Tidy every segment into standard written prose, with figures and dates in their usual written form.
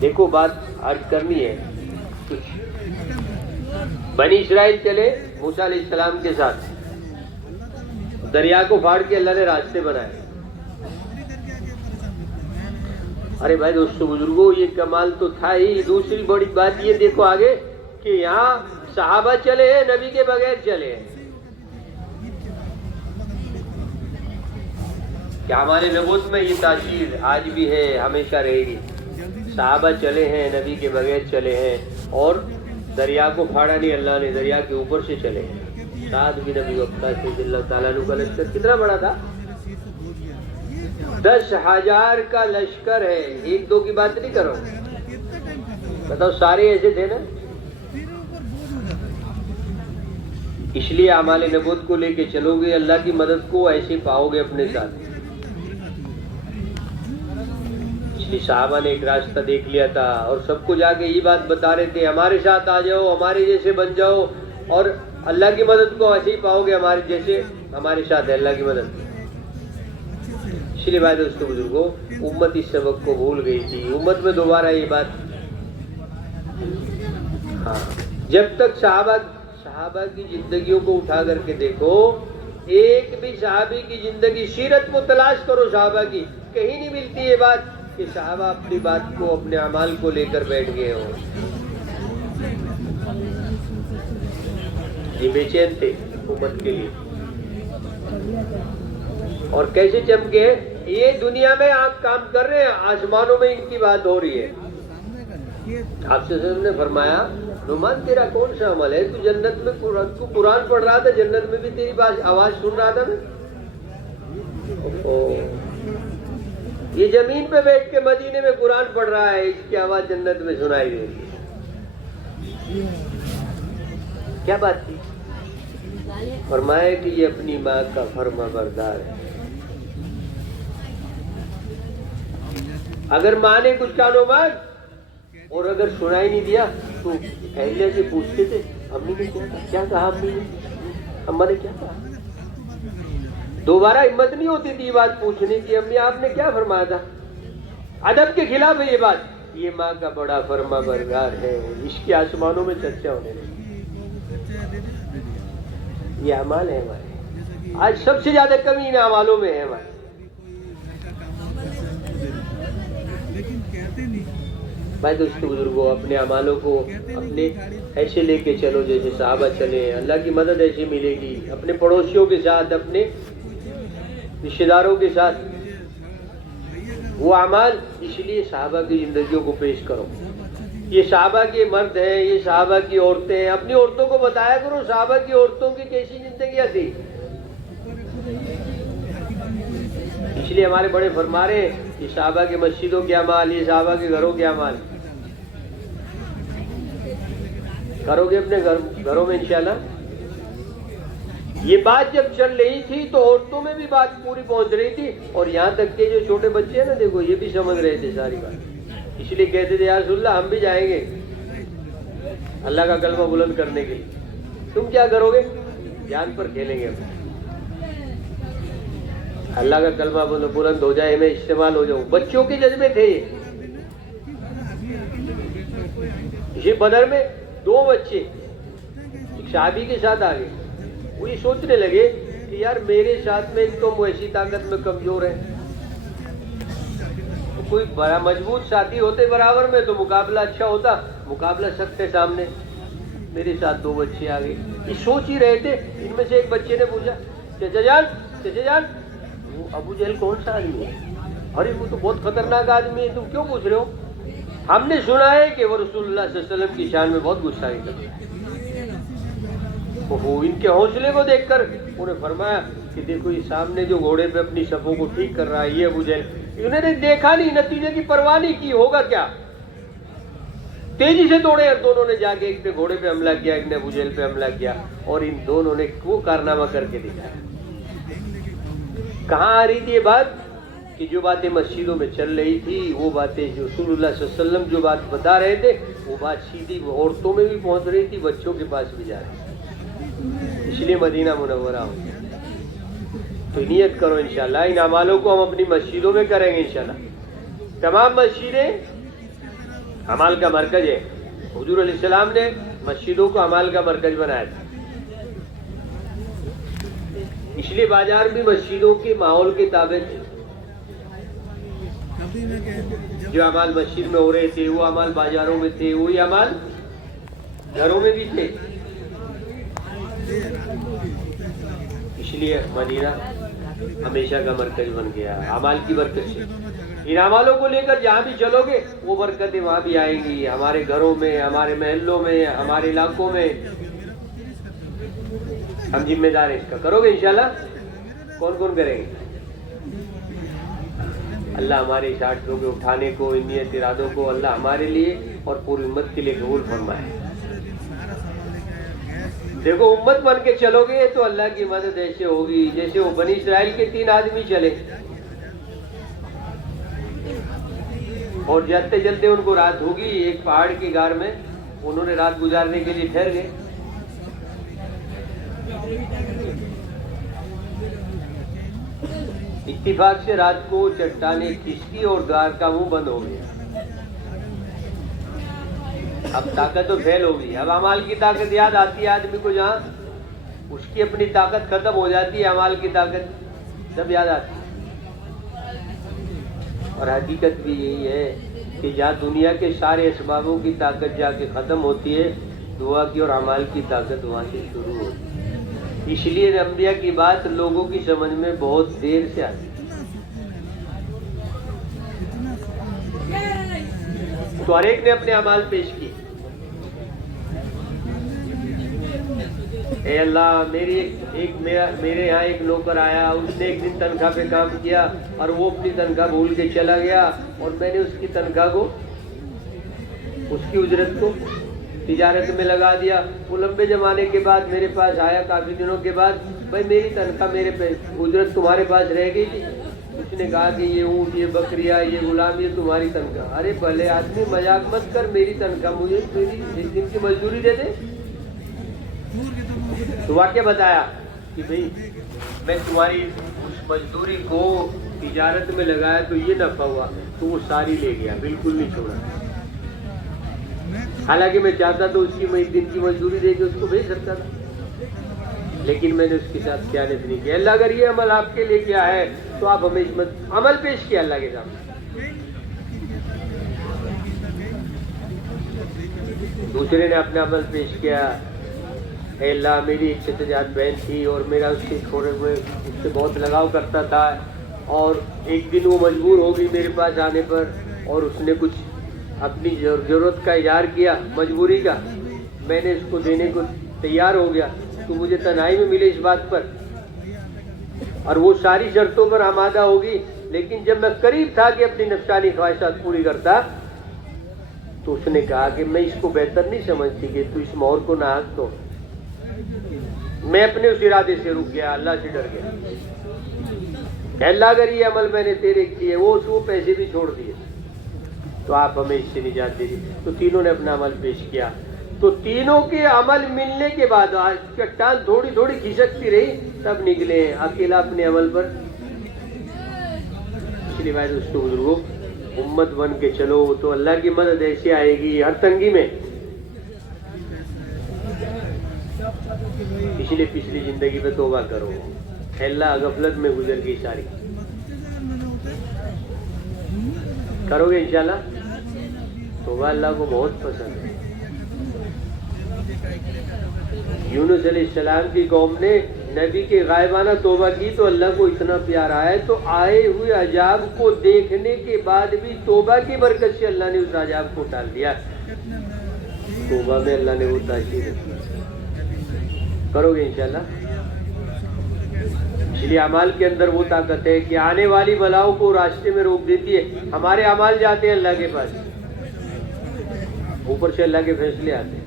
دیکھو بات عرض کرنی ہے کچھ. بنی اسرائیل چلے موسیٰ علیہ السلام کے ساتھ, دریا کو پھاڑ کے اللہ نے راستے بنائے. ارے بھائی دوستو بزرگوں, یہ کمال تو تھا ہی. دوسری بڑی بات یہ دیکھو آگے کہ یہاں صحابہ چلے ہیں, نبی کے بغیر چلے ہیں. کیا ہمارے نبوت میں یہ تاثیر آج بھی ہے, ہمیشہ رہے گی. صحابہ چلے ہیں, نبی کے بغیر چلے ہیں, اور دریا کو پھاڑا نہیں اللہ نے, دریا کے اوپر سے چلے ہیں. سعد بن ابی وقاص رضی اللہ تعالیٰ عنہ کا لشکر کتنا بڑا تھا؟ 10,000 کا لشکر ہے. ایک دو کی بات نہیں کرو, بتاؤ سارے ایسے تھے نا. اس لیے اعمال نبوت کو لے کے چلو گے, اللہ کی مدد کو ایسے پاؤ گے اپنے ساتھ. اس لیے صحابہ نے ایک راستہ دیکھ لیا تھا, اور سب کو جا کے یہ بات بتا رہے تھے, ہمارے ساتھ آ جاؤ, ہمارے جیسے بن جاؤ, اور اللہ کی مدد کو ایسے ہی پاؤ گے ہمارے جیسے ہمارے ساتھ ہے اللہ کی مدد. اس لیے بھائی دوستو بزرگوں, امت اس سبق کو بھول گئی تھی. امت میں دوبارہ یہ بات, ہاں, جب تک صحابہ کی زندگیوں کو اٹھا کر کے دیکھو, ایک بھی صحابی کی زندگی, سیرت کو تلاش کرو صحابہ کی, کہیں نہیں ملتی یہ بات کہ صحابہ اپنی بات کو, اپنے اعمال کو لے کر بیٹھ گئے ہوں. یہ بے چین تھے امت کے لیے. اور کیسے چمکے, یہ دنیا میں آپ کام کر رہے ہیں, آسمانوں میں ان کی بات ہو رہی ہے. آپ سے نے فرمایا, نعمان تیرا کون سا عمل ہے, تو جنت میں تو قرآن پڑھ رہا تھا, جنت میں بھی تیری آواز سن رہا تھا نا. یہ زمین پہ بیٹھ کے مدینے میں قرآن پڑھ رہا ہے, اس کی آواز جنت میں سنائی دے رہی ہے. کیا بات تھی؟ فرمایا کہ یہ اپنی ماں کا فرما بردار ہے. اگر ماں نے کچھ کہا نعمان, اور اگر سنائی نہیں دیا تو اہلیہ سے پوچھتے تھے, امی نے کیا کہا, امی نے, اماں نے کیا کہا. دوبارہ ہمت نہیں ہوتی تھی بات پوچھنے کی, امی آپ نے کیا فرمایا تھا. ادب کے خلاف ہے یہ بات. یہ ماں کا بڑا فرما بردار ہے, اس کے آسمانوں میں چرچا ہونے لگی. یہ اعمال ہے ہمارے, آج سب سے زیادہ کمی ان اعمالوں میں ہے ہمارے. بھائی دوستو بزرگوں, اپنے اعمالوں کو اپنے ایسے لے کے چلو جیسے صحابہ چلے. اللہ کی مدد ایسے ملے گی, اپنے پڑوسیوں کے ساتھ, اپنے رشتے داروں کے ساتھ وہ اعمال. اس لیے صحابہ کی زندگیوں کو پیش کرو. یہ صحابہ کے مرد ہیں, یہ صحابہ کی عورتیں ہیں, اپنی عورتوں کو بتایا کرو صحابہ کی عورتوں کی کیسی زندگیاں تھی. اس لیے ہمارے بڑے فرما رہے ہیں, یہ صحابہ کے مسجدوں کے اعمال, یہ صحابہ کے گھروں کے اعمال کرو گے اپنے گھروں میں انشاءاللہ. یہ بات جب چل رہی تھی تو عورتوں میں بھی بات پوری پہنچ رہی تھی, اور یہاں تک کہ جو چھوٹے بچے ہیں نا, دیکھو یہ بھی سمجھ رہے تھے ساری بات. اس لیے کہتے تھے یا رسول اللہ, ہم بھی جائیں گے اللہ کا کلمہ بلند کرنے کے لیے. تم کیا کرو گے؟ جان پر کھیلیں گے. اللہ کا کلمہ بلند ہو جائے, میں استعمال ہو جاؤں. بچوں کے جذبے تھے یہ. اسی بدر میں 2 بچے ایک صحابی کے ساتھ آ گئے. وہ یہ سوچنے لگے کہ یار میرے ساتھ میں ایک تو ویسی طاقت میں کمزور ہے, کوئی بڑا مضبوط ساتھی ہوتے برابر میں تو مقابلہ اچھا ہوتا. مقابلہ سخت ہے سامنے, میرے ساتھ 2 بچے آ گئے. یہ سوچ ہی رہے تھے, ان میں سے ایک بچے نے پوچھا, چچا جان وہ ابو جہل کون سا آدمی ہے؟ ارے وہ تو بہت خطرناک آدمی ہے, تم کیوں پوچھ رہے ہو؟ ہم نے سنا ہے کہ وہ رسول اللہ صلی اللہ علیہ وسلم کی شان میں بہت گستاخی کرتا ہے. ان کے حوصلے کو دیکھ کر انہوں نے فرمایا کہ دیکھو یہ سامنے جو گھوڑے پہ اپنی صفوں کو ٹھیک کر رہا ہے, یہ ابو جہل. انہوں نے دیکھا نہیں, نتیجے کی پرواہ نہیں کی, ہوگا کیا. تیزی سے دوڑے, اور دونوں نے جا کے ایک نے گھوڑے پہ حملہ کیا, ایک نے ابو جہل پہ حملہ کیا, اور ان دونوں نے وہ کارنامہ کر کے دکھایا. کہاں آ رہی تھی یہ بات؟ کہ جو باتیں مسجدوں میں چل رہی تھی, وہ باتیں جو رسول اللہ صلی اللہ علیہ وسلم جو بات بتا رہے تھے, وہ بات سیدھی عورتوں میں بھی پہنچ رہی تھی, بچوں کے پاس بھی جا رہی تھی. اس لیے مدینہ منورہ ہو. تو نیت کرو انشاءاللہ, ان اعمالوں کو ہم اپنی مسجدوں میں کریں گے انشاءاللہ. تمام مسجدیں اعمال کا مرکز ہے. حضور علیہ السلام نے مسجدوں کو اعمال کا مرکز بنایا تھا. اس لیے بازار بھی مسجدوں کے ماحول کے تابع تھے. جو اعمال مسجد میں ہو رہے تھے وہ اعمال بازاروں میں تھے, وہی اعمال گھروں میں بھی تھے. اس لیے مدینہ ہمیشہ کا مرکز بن گیا اعمال کی برکت سے. ان اعمالوں کو لے کر جہاں بھی چلو گے وہ برکتیں وہاں بھی آئیں گی, ہمارے گھروں میں, ہمارے محلوں میں, ہمارے علاقوں میں. ہم ذمہ دار ہیں اس کا. کرو گے انشاءاللہ؟ کون کون کریں گے؟ اللہ ہمارے اس آٹھوں کے اٹھانے کو, ان نیت ارادوں کو اللہ ہمارے لیے اور پوری امت کے لیے قبول فرمائے. دیکھو امت بن کے چلو گے تو اللہ کی مدد ایسے ہوگی جیسے وہ بنی اسرائیل کے 3 آدمی چلے اور جلتے جلتے ان کو رات ہوگی. ایک پہاڑ کی غار میں انہوں نے رات گزارنے کے لیے ٹھہر گئے. اتفاق سے رات کو چٹانیں کھسکی اور غار کا منہ بند ہو گیا. اب طاقت تو فیل ہوگی. اب اعمال کی طاقت یاد آتی ہے آدمی کو, جہاں اس کی اپنی طاقت ختم ہو جاتی ہے اعمال کی طاقت سب یاد آتی ہے. اور حقیقت بھی یہی ہے کہ جہاں دنیا کے سارے اسبابوں کی طاقت جا کے ختم ہوتی ہے, دعا کی اور اعمال کی طاقت وہاں سے شروع ہوتی ہے. اس لیے انبیاء کی بات لوگوں کی سمجھ میں بہت دیر سے آتی ہے. تو ہر ایک نے اپنے اعمال پیش کیے. اے اللہ, میرے یہاں ایک نوکر آیا, اس نے ایک دن تنخواہ پہ کام کیا اور وہ اپنی تنخواہ بھول کے چلا گیا, اور میں نے اس کی تنخواہ کو, اس کی اجرت کو تجارت میں لگا دیا. وہ لمبے زمانے کے بعد میرے پاس آیا, کافی دنوں کے بعد, بھائی میری تنخواہ میرے پہ اجرت تمہارے پاس رہ گئی تھی. اس نے کہا کہ یہ اونٹ, یہ بکریاں, یہ غلام, یہ تمہاری تنخواہ. ارے بھلے آدمی مذاق مت کر, میری تنخواہ مجھے میری ایک دن کی مزدوری دے دے. تو واقعہ بتایا کہ بھئی میں تمہاری اس مزدوری کو تجارت میں لگایا تو یہ نفع ہوا, تو وہ ساری لے گیا, بالکل نہیں چھوڑا. حالانکہ میں چاہتا تو اس کی دن کی مزدوری دے کے اس کو بھیج سکتا تھا, لیکن میں نے اس کے ساتھ خیانت نہیں کیا. اللہ اگر یہ عمل آپ کے لیے کیا ہے تو آپ ہمیں عمل پیش کیا اللہ کے سامنے. دوسرے نے اپنا عمل پیش کیا. اے اللہ, میری ایک چچا بہن تھی اور میرا اس کے چھوڑے ہوئے اس سے بہت لگاؤ کرتا تھا, اور ایک دن وہ مجبور ہو گئی میرے پاس آنے پر, اور اس نے کچھ اپنی ضرورت کا اظہار کیا, مجبوری کا. میں نے اس کو دینے کو تیار ہو گیا, تو مجھے تنہائی میں ملے اس بات پر, اور وہ ساری شرطوں پر آمادہ ہوگی. لیکن جب میں قریب تھا کہ اپنی نفسانی خواہشات پوری کرتا, تو اس نے کہا کہ میں اس کو بہتر نہیں سمجھتی کہ تو اس مہر کو نہ ہنس. تو میں اپنے اس ارادے سے رک گیا, اللہ سے ڈر گیا. اللہ اگر یہ عمل میں نے تیرے کیے, وہ پیسے بھی چھوڑ دیے, تو آپ ہمیں اس سے نجات دے دی. تو تینوں نے اپنا عمل پیش کیا. تو تینوں کے عمل ملنے کے بعد چٹان تھوڑی تھوڑی کھسکتی رہی, تب نکلے اکیلا اپنے عمل پر. اس لیے بھائی دوستو بزرگوں, امت بن کے چلو تو اللہ کی مدد ایسے آئے گی ہر تنگی میں. اس لیے پچھلی زندگی میں توبہ کرو. اللہ غفلت میں گزر گئی ساری. کرو گے انشاءاللہ؟ توبہ اللہ کو بہت پسند ہے. یونس علیہ السلام کی قوم نے نبی کے غائبانہ توبہ کی تو اللہ کو اتنا پیار آیا, تو آئے ہوئے عذاب کو دیکھنے کے بعد بھی توبہ کی برکت سے اللہ نے اس عذاب کو ٹال دیا. توبہ میں اللہ نے وہ تاثیر رکھی. کرو گے انشاءاللہ؟ اس لیے اعمال کے اندر وہ طاقت ہے کہ آنے والی بلاؤں کو راستے میں روک دیتی ہے. ہمارے اعمال جاتے ہیں اللہ کے پاس, اوپر سے اللہ کے فیصلے آتے ہیں.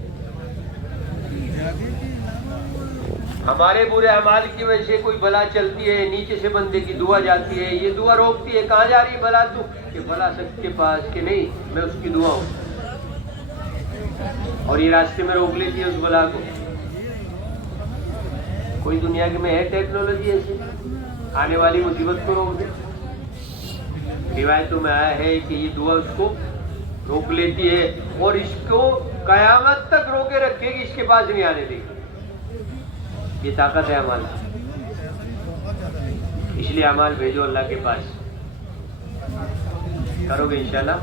ہمارے برے اعمال کی وجہ سے کوئی بلا چلتی ہے, نیچے سے بندے کی دعا جاتی ہے, یہ دعا روکتی ہے. کہاں جا رہی ہے بلا؟ تو کہ بلا سب کے پاس, کہ نہیں میں اس کی دعا ہوں, اور یہ راستے میں روک لیتی ہے اس بلا کو. کوئی دنیا کے میں ہے ٹیکنالوجی ایسی آنے والی مصیبت کو روک دے؟ روایتوں میں آیا ہے کہ یہ دعا اس کو روک لیتی ہے اور اس کو قیامت تک روکے رکھے گی، اس کے پاس نہیں آنے دے گی. یہ طاقت ہے اعمال. اس لیے اعمال بھیجو اللہ کے پاس. کرو گے انشاءاللہ.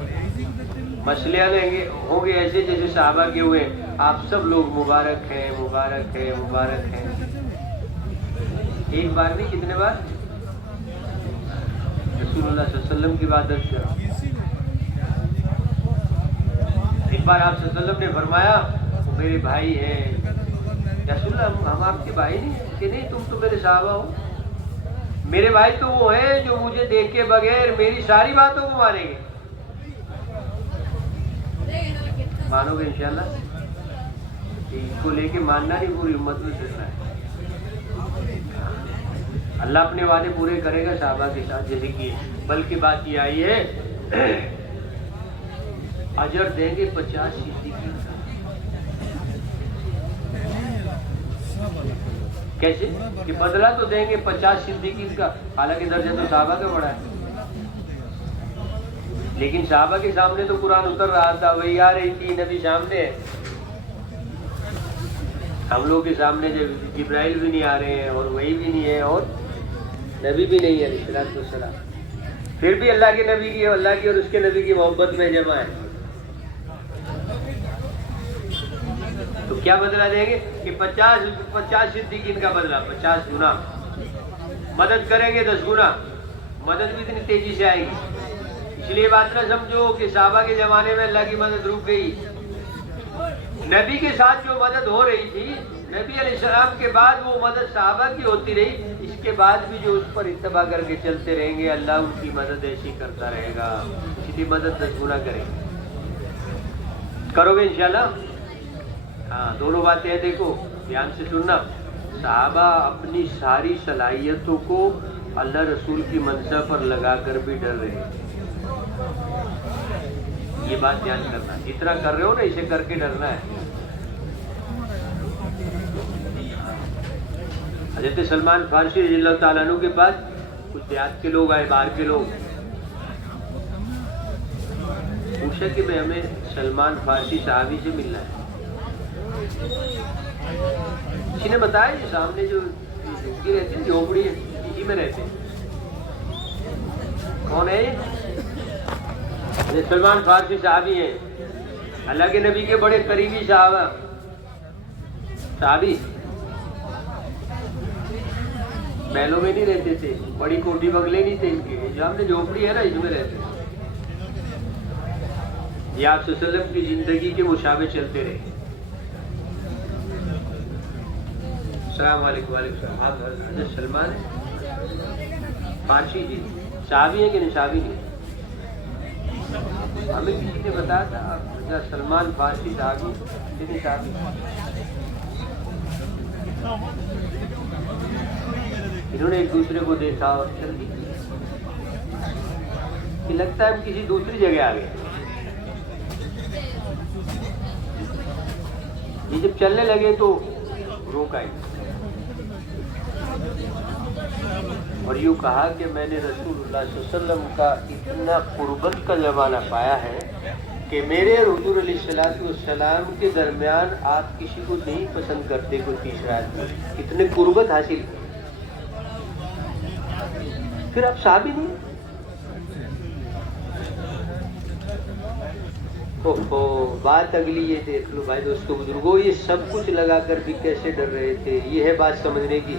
مسئلے ہوں گے ایسے جیسے صحابہ کے ہوئے. آپ سب لوگ مبارک ہیں، مبارک ہیں، مبارک ہیں. ایک بار نہیں، کتنے بار؟ رسول اللہ صلی اللہ علیہ وسلم کی بات درج کرو. ایک بار آپ صلی اللہ علیہ وسلم نے فرمایا وہ میرے بھائی ہیں. رسول اللہ ہم آپ کے بھائی نہیں کہ نہیں، تم تو میرے صحابہ ہو. میرے بھائی تو وہ ہیں جو مجھے دیکھے بغیر میری ساری باتوں کو مانیں گے. مانو گے انشاءاللہ؟ اس کو لے کے ماننا نہیں، پوری امت میں چلنا ہے. اللہ اپنے وعدے پورے کرے گا صحابہ کے ساتھ جیسے کہ. بلکہ بات یہ آئی ہے اجر دیں گے 50 صدیقین کا. کیسے کہ بدلہ تو دیں گے 50 صدیقین کا. حالانکہ درجہ تو صحابہ کا بڑا ہے، لیکن صحابہ کے سامنے تو قرآن اتر رہا تھا، وہی آ رہی تھی، نبی سامنے ہے. ہم لوگ کے سامنے جبرائیل بھی نہیں آ رہے ہیں اور وہی بھی نہیں ہے اور نبی بھی نہیں ہے علیہ السلام. پھر بھی اللہ کے نبی کی، اللہ کی اور اس کے نبی کی محبت میں جمع ہے. تو کیا بدلہ دیں گے کہ 50 صدیقین کا بدلہ 50 گنا. مدد کریں گے 10 گنا. مدد بھی اتنی تیزی سے آئے گی. اس لیے بات نہ سمجھو کہ صحابہ کے زمانے میں اللہ کی مدد رک گئی. نبی کے ساتھ جو مدد ہو رہی تھی، نبی علیہ السلام کے بعد وہ مدد صحابہ کی ہوتی رہی. اس کے بعد بھی جو اس پر اتباع کر کے چلتے رہیں گے، اللہ ان کی مدد ایسی کرتا رہے گا. اس کی مدد 10 گنا کرے گا. کرو گے انشاءاللہ؟ ہاں، دونوں باتیں ہیں. دیکھو دھیان سے سننا. صحابہ اپنی ساری صلاحیتوں کو اللہ رسول کی منصب پر لگا کر بھی ڈر رہے ہیں. یہ بات دھیان کرنا. جتنا کر رہے ہو نا، اسے کر کے ڈرنا ہے. حضرت سلمان فارسی رضی اللہ تعالیٰ عنہ کے پاس کچھ دیہات کے لوگ آئے، باہر کے لوگ. پوچھا کہ بھائی ہمیں سلمان فارسی صحابی سے ملنا ہے. کسی نے بتایا جو سامنے جو رہتے ہیں جھوپڑی ہے، اسی میں رہتے ہیں. کون ہے؟ سلمان فارسی صحابی ہیں، اللہ کے نبی کے بڑے قریبی صحابی. محلوں میں نہیں رہتے تھے، بڑی کوٹھی بنگلے نہیں تھے ان کے. جو ہم نے جھوپڑی ہے نا، اس میں رہتے. یہ آپ صلی اللہ علیہ وسلم کی زندگی کے مشابہ چلتے رہے. السلام علیکم. وعلیکم السلام. آپ حضرت سلمان فارسی جی صحابی ہیں کہ نہیں؟ صحابی نہیں. ہمیں کسی نے بتایا تھا سلمان فارسی صحابی کتنے صحابی. انہوں نے ایک دوسرے کو دیکھا اور چل دی. لگتا ہے ہم کسی دوسری جگہ آ گئے. یہ جب چلنے لگے تو روک آئی اور یوں کہا کہ میں نے رسول اللہ صلی اللہ علیہ وسلم کا اتنا قربت کا زمانہ پایا ہے کہ میرے اور حضور علیہ السلام کے درمیان آپ کسی کو نہیں پسند کرتے کوئی تیسرا آدمی. اتنے قربت حاصل. پھر آپ صحابی نہیں. بات اگلی یہ دیکھ لو بھائی دوستو بزرگوں، یہ سب کچھ لگا کر بھی کیسے ڈر رہے تھے. یہ ہے بات سمجھنے کی.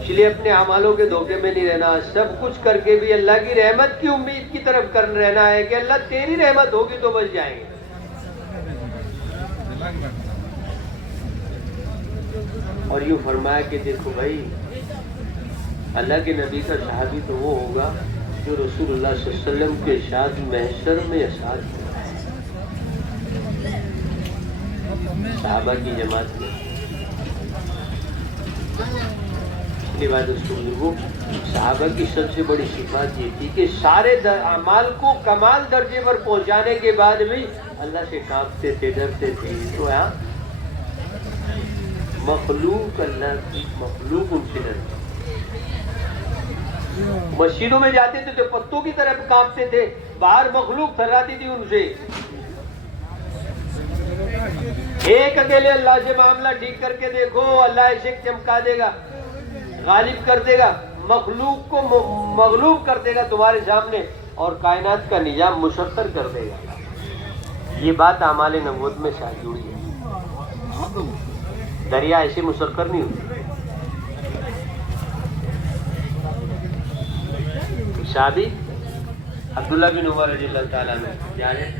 اس لیے اپنے اعمالوں کے دھوکے میں نہیں رہنا. سب کچھ کر کے بھی اللہ کی رحمت کی امید کی طرف کر رہنا ہے کہ اللہ تیری رحمت ہوگی تو بچ جائیں گے. اور یوں فرمایا کہ دیکھو بھائی، اللہ کے نبی کا صحابی تو وہ ہوگا جو رسول اللہ صلی اللہ علیہ وسلم کے ساتھ محشر میں ساتھ ہوتا ہے. صحابہ کی جماعت میں صحابہ کی سب سے بڑی صفات یہ تھی کہ سارے اعمال کو کمال درجے پر پہنچانے کے بعد بھی اللہ سے کانپتے تھے، ڈرتے تھے. تو یہاں مخلوق اللہ کی مخلوق ان سے ڈرتی. مسجدوں میں جاتے تھے تو پتوں کی طرح کانپتے تھے, باہر مخلوق تھراتی تھی ان سے. ایک اکیلے اللہ سے معاملہ ٹھیک کر کے دیکھو, اللہ ایسے چمکا دے گا, غالب کر دے گا, مخلوق کو مغلوب کر دے گا تمہارے سامنے, اور کائنات کا نظام مسخر کر دے گا. یہ بات اعمال نبوت میں شاید جڑی ہے. دریا ایسے مسخر نہیں ہوتے. صحابی عبداللہ بن عمر رضی اللہ تعالیٰ عنہ جا رہے,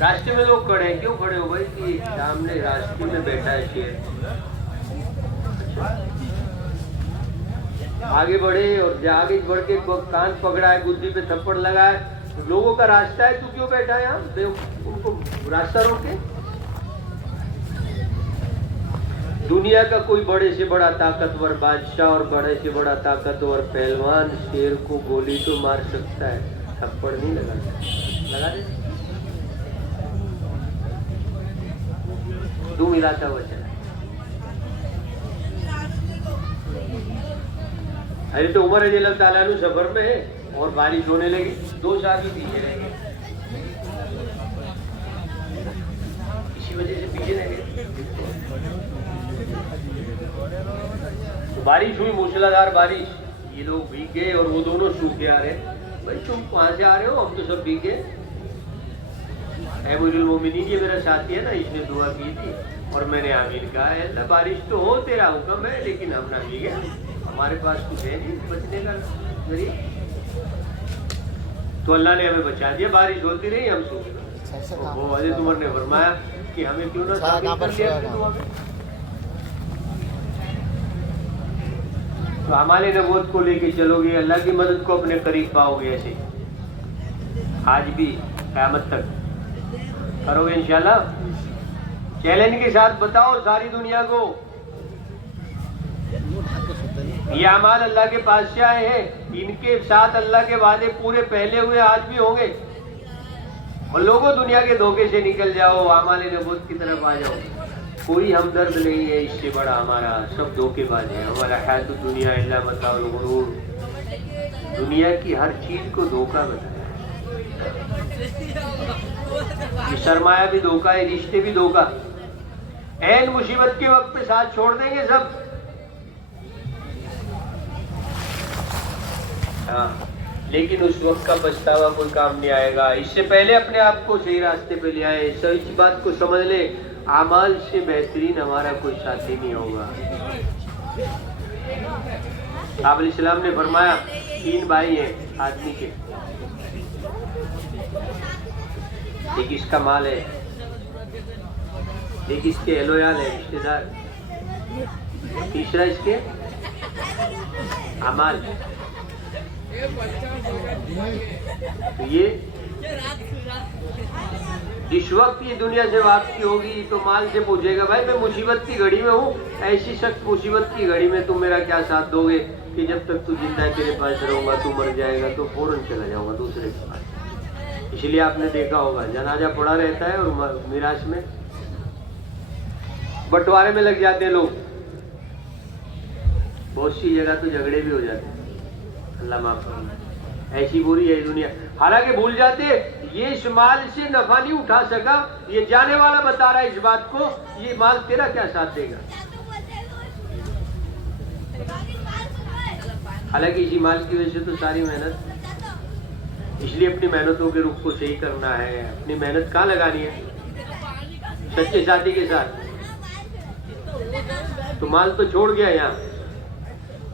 راستے میں لوگ کھڑے ہیں. کیوں کھڑے ہو بھائی؟ کہ سامنے راستے میں بیٹھا ہے شیر. آگے بڑھے اور آگے بڑھ کے کان پکڑا ہے, گدی پہ تھپڑ لگا ہے. لوگوں کا راستہ ہے, تو کیوں بیٹھا ہے یہاں؟ ان کو راستہ روکے. دنیا کا کوئی بڑے سے بڑا طاقتور بادشاہ اور بڑے سے بڑا طاقتور پہلوان شیر کو گولی تو مار سکتا ہے, تھپڑ نہیں لگا سکتا. لگا دے دو ملاتا ہوا چلا. ارے تو عمر رضی اللہ تعالیٰ عنہ سفر میں ہے اور بارش ہونے لگی, 2 صحابی پیچھے رہ گئے. اسی وجہ سے پیچھے رہ گئے. بارش ہوئی, موسلادھار بارش. یہ لوگ بھیگ گئے اور وہ دونوں سوکھ آ رہے. بھائی تم کہاں سے آ رہے ہو؟ ہم تو سب بھیگ گئے. اے امیر المومنین, یہ میرا ساتھی ہے نا, اس نے دعا کی تھی اور میں نے آمین کہا. ہے اللہ بارش تو ہو, تیرا حکم ہے, لیکن ہم نہ بھیگے, ہمارے پاس کچھ ہے نہیں بچنے کا ذریعہ. تو اللہ نے ہمیں بچا دیا, بارش ہوتی رہی, ہم سو گئے. وہ حضرت عمر نے فرمایا کہ ہمیں کیوں نہ شامل کر لیا. تو ہمارے نبوت کو لے کے چلو گے, اللہ کی مدد کو اپنے قریب پاؤ گے. ایسے آج بھی قیامت تک کرو گے انشاءاللہ. چیلنج کے ساتھ بتاؤ ساری دنیا کو, یہ اعمال اللہ کے پاس سے آئے ہیں, ان کے ساتھ اللہ کے وعدے پورے پہلے ہوئے آج بھی ہوں گے. اور لوگوں دنیا کے دھوکے سے نکل جاؤ, اعمال نبوت کی طرف آ جاؤ. کوئی ہمدرد نہیں ہے اس سے بڑا ہمارا, سب دھوکے باز ہے. ہمارا حیات الدنیا الا متاع الغرور, دنیا کی ہر چیز کو دھوکہ بتایا. یہ سرمایہ بھی دھوکہ ہے, رشتے بھی دھوکہ. عین مصیبت کے وقت پہ ساتھ چھوڑ دیں گے سب. لیکن اس وقت کا پچھتاوا کوئی کام نہیں آئے گا. اس سے پہلے اپنے آپ کو صحیح راستے پہ لے آئے. اس بات کو سمجھ لے, اعمال سے بہترین ہمارا کوئی ساتھی نہیں ہوگا. آپ علیہ السلام نے فرمایا 3 بھائی ہیں آدمی کے, ایک اس کا مال ہے, ایک اس کے اہلویال ہے, رشتے دار, تیسرا اس کے اعمال. یہ جس وقت یہ دنیا سے واپسی ہوگی تو مال سے پوچھے گا, بھائی میں مصیبت کی گھڑی میں ہوں, ایسی سخت مصیبت کی گھڑی میں تم میرا کیا ساتھ دو گے کہ جب تک تو زندہ ہے تیرے پاس رہوں گا, تو مر جائے گا تو فوراً چلا جاؤں گا دوسرے کے پاس. اس لیے آپ نے دیکھا ہوگا جنازہ پڑا رہتا ہے اور میراث میں بٹوارے میں لگ جاتے ہیں لوگ. بہت سی جگہ تو جھگڑے بھی ہو جاتے ہیں, اللہ معاف کرے. ایسی بری ہے دنیا. حالانکہ بھول جاتے یہ اس مال سے نفع نہیں اٹھا سکا, یہ جانے والا بتا رہا ہے اس بات کو, یہ مال تیرا کیا ساتھ دے گا. حالانکہ اسی مال کی وجہ سے تو ساری محنت. اس لیے اپنی محنتوں کے رخ کو صحیح کرنا ہے. اپنی محنت کہاں لگانی ہے؟ سچے ساتھی کے ساتھ. تو مال تو چھوڑ گیا یہاں,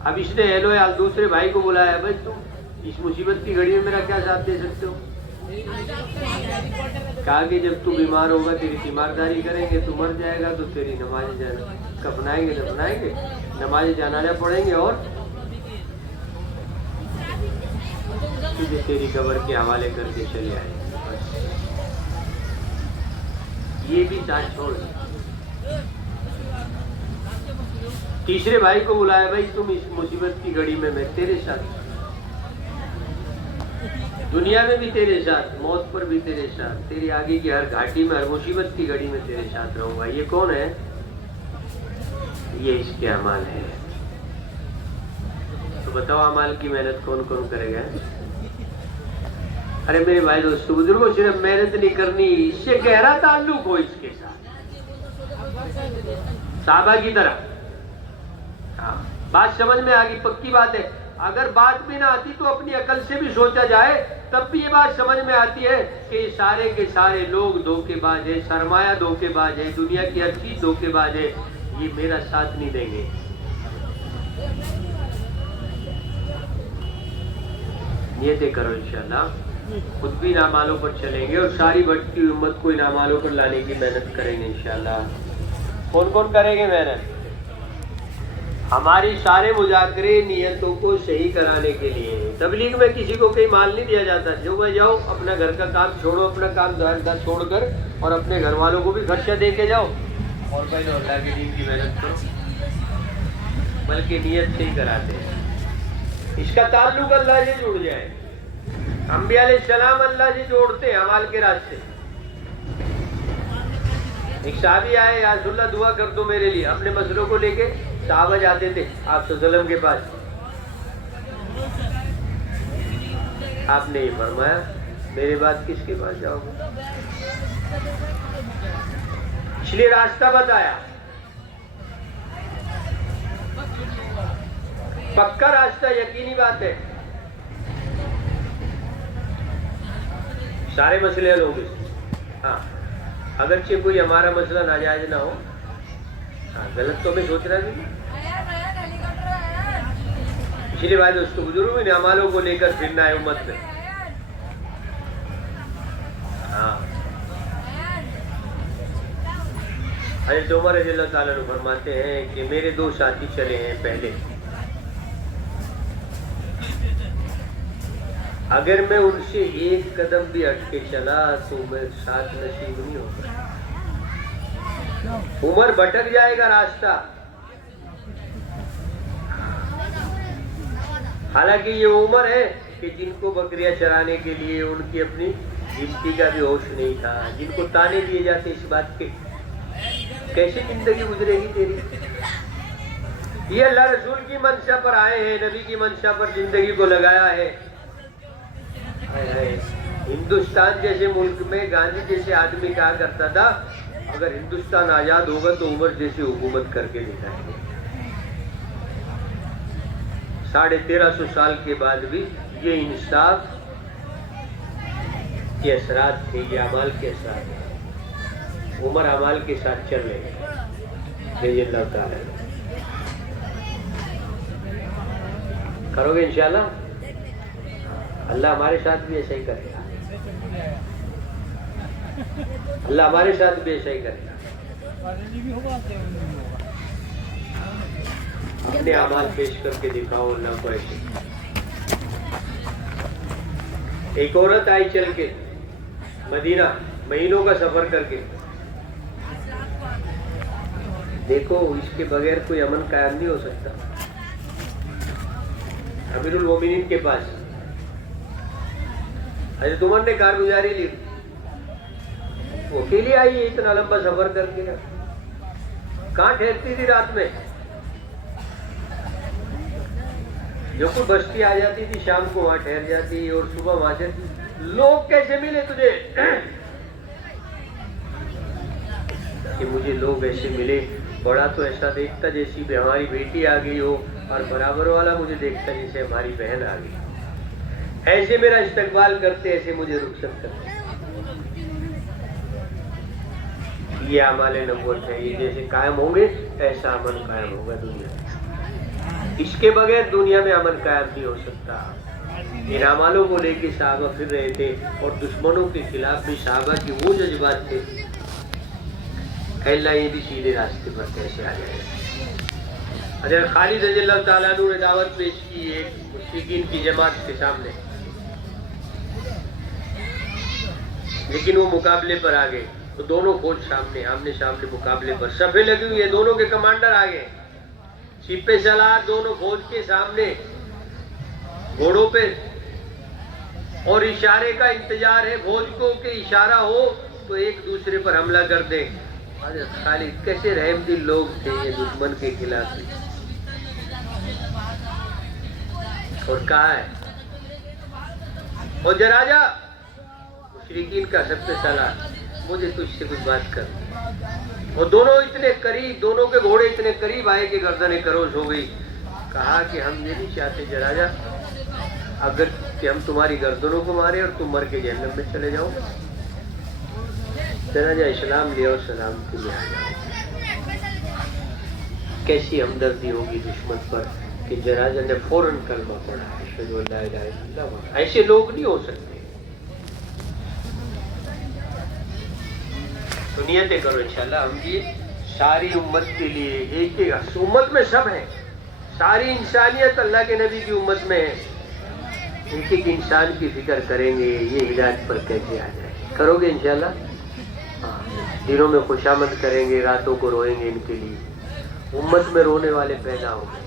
اب اس نے اہل و عیال دوسرے بھائی کو بلایا, بھائی تم اس مصیبت کی گھڑی میں میرا کیا ساتھ دے سکتے ہو؟ کہا کہ جب تو بیمار ہوگا تیری تیمارداری کریں گے, تو مر جائے گا تو تیری نماز جانا کفنائیں گے, نماز جنازہ پڑھیں گے اور تجھے تیری قبر کے حوالے کر کے چلے آئے. یہ بھی ساتھ چھوڑ. تیسرے بھائی کو بلایا, بھائی تم اس مصیبت کی گھڑی میں تیرے ساتھ, دنیا میں بھی تیرے ساتھ, موت پر بھی تیرے ساتھ, تیری آگے کی ہر گھاٹی میں, ہر مصیبت کی گھڑی میں تیرے ساتھ رہوں گا. یہ کون ہے؟ یہ اس کے اعمال ہے. تو بتاؤ اعمال کی محنت کون کون کرے گا؟ ارے میرے بھائی دوستو بزرگوں، صرف محنت نہیں کرنی، اس سے گہرا تعلق ہو اس کے ساتھ، صحابہ کی طرح۔ ہاں بات سمجھ میں آ گئی، پکی بات ہے۔ اگر بات بھی نہ آتی تو اپنی عقل سے بھی سوچا جائے تب بھی یہ بات سمجھ میں آتی ہے کہ یہ سارے کے سارے لوگ دھوکے باز ہیں، سرمایہ دھوکے باز ہے، دنیا کی ہر چیز دھوکے باز ہے، یہ میرا ساتھ نہیں دیں گے۔ نیتیں کرو انشاءاللہ، خود بھی نامالوں پر چلیں گے اور ساری بھٹتی ہوئی امت کو نامالوں پر لانے کی محنت کریں گے انشاءاللہ۔ کون کون کریں گے محنت؟ ہماری سارے مذاکرے نیتوں کو صحیح کرانے کے لیے۔ تبلیغ میں کسی کو کوئی مال نہیں دیا جاتا، جو میں جاؤ اپنا گھر کا کام چھوڑو، اپنا کام دھندا چھوڑ کر اور اپنے گھر والوں کو بھی خرچہ دے کے جاؤ اور پہلے اللہ کے دین کی محنت کرو، بلکہ نیت سے ہی کراتے ہیں۔ اس کا تعلق اللہ سے جڑ جائے۔ انبیاء علیہ السلام اللہ سے جوڑتے ہیں اعمال کے راستے۔ ایک صحابی آئے، یا رسول اللہ دعا کر دو میرے لیے، اپنے مسئلوں کو لے کے صحابہ جاتے تھے آپ صلی اللہ علیہ وسلم کے پاس۔ آپ نے یہ فرمایا میرے بعد کس کے پاس جاؤ گے؟ اس لیے راستہ بتایا، پکا راستہ، یقینی بات ہے، سارے مسئلے حل ہوں گے۔ ہاں اگرچہ کوئی ہمارا مسئلہ ناجائز نہ ہو، ہاں غلط تو میں سوچ رہا نہیں، اس لیے بھائی دوستو بزرگوں ان اعمالوں کو لے کر پھرنا ہے امت میں۔ ہاں حضرت عمر رضی اللہ تعالیٰ عنہ فرماتے ہیں کہ میرے دو ساتھی چلے ہیں پہلے، اگر میں ان سے ایک قدم بھی ہٹ کے چلا تو میں ساتھ نصیب نہیں ہوگا۔ عمر بھٹک جائے گا راستہ، حالانکہ یہ عمر ہے کہ جن کو بکریاں چرانے کے لیے ان کی اپنی زندگی کا بھی ہوش نہیں تھا، جن کو تانے دیے جاتے اس بات کے کیسے زندگی گزرے گی تیری۔ یہ اللہ رسول کی منشا پر آئے ہیں، نبی کی منشا پر زندگی کو لگایا ہے۔ ہندوستان جیسے ملک میں گاندھی جیسے آدمی کہا کرتا تھا اگر ہندوستان آزاد ہوگا تو عمر جیسی حکومت کر کے دکھائیں گے۔ 1350 سال کے بعد بھی یہ انصاف کے اثرات تھے، یہ اعمال کے اثرات ہیں۔ عمر اعمال کے ساتھ چل رہے ہیں، رضی اللہ تعالیٰ۔ کرو گے انشاءاللہ؟ اللہ ہمارے ساتھ بھی ایسا ہی کرے گا، اللہ ہمارے ساتھ بھی ایسا ہی کرے گا۔ اپنے اعمال پیش کر کے دکھاؤ اللہ کو ایسے۔ ایک عورت آئی چل کے مدینہ، مہینوں کا سفر کر کے، دیکھو اس کے بغیر کوئی امن قائم نہیں ہو سکتا۔ امیر المومنین کے پاس حضرت عمر نے کارگزاری لی، وہ اکیلی آئی ہے اتنا لمبا سفر کر کے، کہاں ٹھہرتی تھی رات میں؟ جو کوئی بستی آ جاتی تھی شام کو وہاں ٹھہر جاتی اور صبح وہاں سے۔ لوگ کیسے ملے تجھے؟ کہ مجھے لوگ ایسے ملے، بڑا تو ایسا دیکھتا جیسی بھی ہماری بیٹی آ گئی ہو، اور برابر والا مجھے دیکھتا جیسے ہماری بہن آ گئی، ایسے میرا استقبال کرتے، ایسے مجھے رخصت کرتے۔ یہ اعمال نبوت ہے، یہ جیسے قائم ہوں گے ایسا امن قائم ہوگا دنیا میں۔ اس کے بغیر دنیا میں امن قائم نہیں ہو سکتا۔ ان اعمالوں کو لے کے صحابہ پھر رہے تھے، اور دشمنوں کے خلاف بھی صحابہ کی وہ جذبات تھے کہ اللہ یہ بھی سیدھے راستے پر کیسے آ جائے گا۔ حضرت خالد رضی اللہ تعالیٰ عنہ نے دعوت پیش کی ایک مشرکین کی جماعت کے سامنے، لیکن وہ مقابلے پر آ گئے تو دونوں فوج سامنے، آمنے سامنے مقابلے پر، صفیں لگی ہوئی ہے، دونوں کے کمانڈر آ گئے، سپہ سالار دونوں فوج کے سامنے گھوڑوں پہ، اور اشارے کا انتظار ہے فوج کو کہ اشارہ ہو تو ایک دوسرے پر حملہ کر دیں۔ حضرت خالد کیسے رحم دل لوگ تھے یہ دشمن کے خلاف۔ اور کہا ہے اور جراجہ مشرکین کا سب سے سالار مجھے تجھ سے کچھ بات کر. اور دونوں اتنے قریب, دونوں کے گھوڑے اتنے قریب آئے کہ گردنیں کروز ہو گئی. کہا کہ ہم یہ نہیں چاہتے جراجہ اگر کہ ہم تمہاری گردنوں کو مارے اور تم مر کے جہنم میں چلے جاؤ. جراجہ اسلام لے اور سلام کے لیے آ جاؤ. کیسی ہمدردی ہوگی دشمن پر کہ جراجہ نے فوراً کلمہ پڑھا اشہد ان لا الہ الا اللہ. ایسے لوگ نہیں ہو سکتے. تو نیتیں کرو انشاءاللہ ہم بھی ساری امت کے لیے ایک ایک امت میں سب ہیں, ساری انسانیت اللہ کے نبی کی امت میں ہے. ایک ایک انسان کی فکر کریں گے یہ ہدایت پر کیسے آ جائے. کرو گے انشاءاللہ. دنوں میں خوشامد کریں گے, راتوں کو روئیں گے ان کے لیے. امت میں رونے والے پیدا ہوں گے.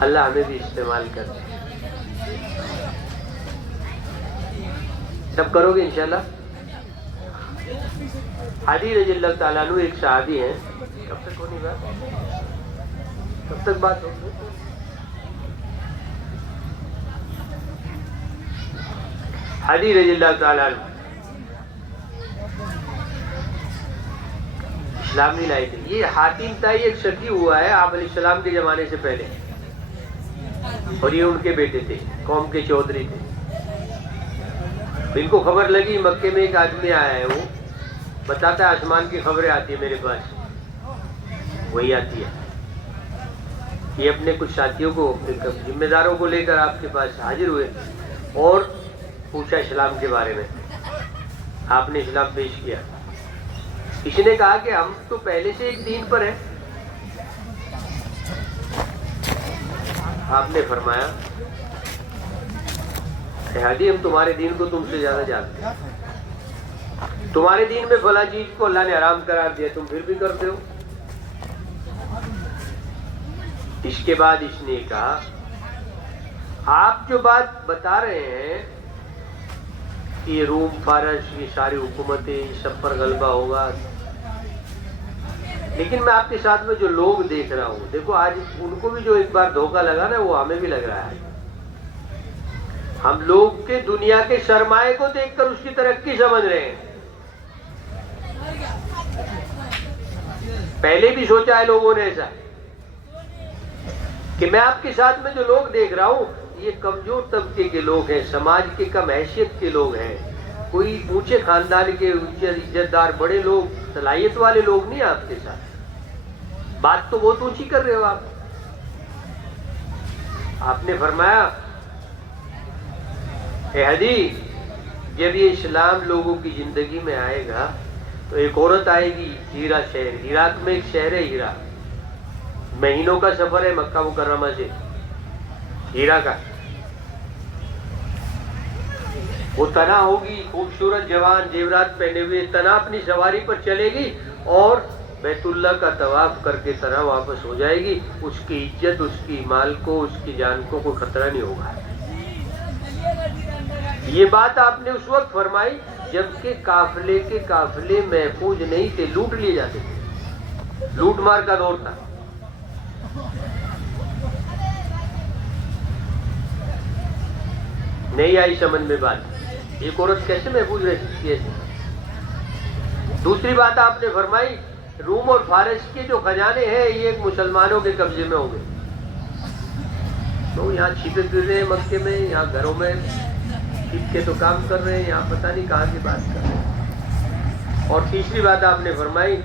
اللہ ہمیں بھی استعمال کرتے ہیں. سب کرو گے انشاءاللہ. علی رضی اللہ تعالیٰ عنہ ایک صحابی ہیں. کب تک ہونی بات, کب تک بات ہوگی. علی رضی اللہ تعالیٰ عنہ اسلام نہیں لائے تھے. یہ حاتم تائی ایک سخی ہوا ہے آپ علیہ السلام کے زمانے سے پہلے, اور یہ ان کے بیٹے تھے, قوم کے چودھری تھے. ان کو خبر لگی مکے میں ایک آدمی آیا ہے, وہ بتاتا ہے آسمان کی خبریں آتی ہے میرے پاس. وہی آتی ہے. یہ اپنے کچھ ساتھیوں کو, ذمہ داروں کو لے کر آپ کے پاس حاضر ہوئے اور پوچھا اسلام کے بارے میں. آپ نے اسلام پیش کیا. کسی نے کہا کہ ہم تو پہلے سے ایک دین پر ہیں. آپ نے فرمایا حاجی ہم تمہارے دین کو تم سے زیادہ جانتے ہیں. تمہارے دین میں فلاں چیز کو اللہ نے حرام قرار دیا, تم پھر بھی کرتے ہو. اس کے بعد اس نے کہا آپ جو بات بتا رہے ہیں کہ یہ روم فارس یہ ساری حکومتیں ان سب پر غلبہ ہوگا, لیکن میں آپ کے ساتھ میں جو لوگ دیکھ رہا ہوں, دیکھو آج ان کو بھی جو ایک بار دھوکہ لگا نا وہ ہمیں بھی لگ رہا ہے. ہم لوگ کے دنیا کے سرمایہ کو دیکھ کر اس کی ترقی سمجھ رہے ہیں. پہلے بھی سوچا ہے لوگوں نے ایسا کہ میں آپ کے ساتھ میں جو لوگ دیکھ رہا ہوں یہ کمزور طبقے کے لوگ ہیں, سماج کے کم حیثیت کے لوگ ہیں, کوئی اونچے خاندان کے اونچے عزت دار بڑے لوگ صلاحیت والے لوگ نہیں آپ کے ساتھ. بات تو بہت اونچی کر رہے ہو آپ. آپ نے فرمایا اے ہدی جب یہ اسلام لوگوں کی زندگی میں آئے گا تو ایک عورت آئے گی ہیرا شہر, عراق میں ایک شہر ہے ہیرا, مہینوں کا سفر ہے مکہ مکرمہ سے ہیرا کا. وہ تنا ہوگی, خوبصورت جوان زیورات پہنے ہوئے تنا اپنی سواری پر چلے گی اور بیت اللہ کا طواف کر کے تنا واپس ہو جائے گی. اس کی عزت, اس کی مال کو, اس کی جان کو کوئی خطرہ نہیں ہوگا. یہ بات آپ نے اس وقت فرمائی جبکہ قافلے محفوظ نہیں تھے, لوٹ لیے جاتے تھے, لوٹ مار کا دور تھا. نہیں آئی سمجھ میں بات, ایک عورت کیسے محفوظ رہ سکتی ہے. دوسری بات آپ نے فرمائی روم اور فارس کے جو خزانے ہیں یہ مسلمانوں کے قبضے میں ہوں گے. تو یہاں چھپے پھر رہے ہیں مکے میں, یہاں گھروں میں چھپ کے تو کام کر رہے ہیں, یہاں پتہ نہیں کہاں کی بات کر رہے ہیں. اور تیسری بات آپ نے فرمائی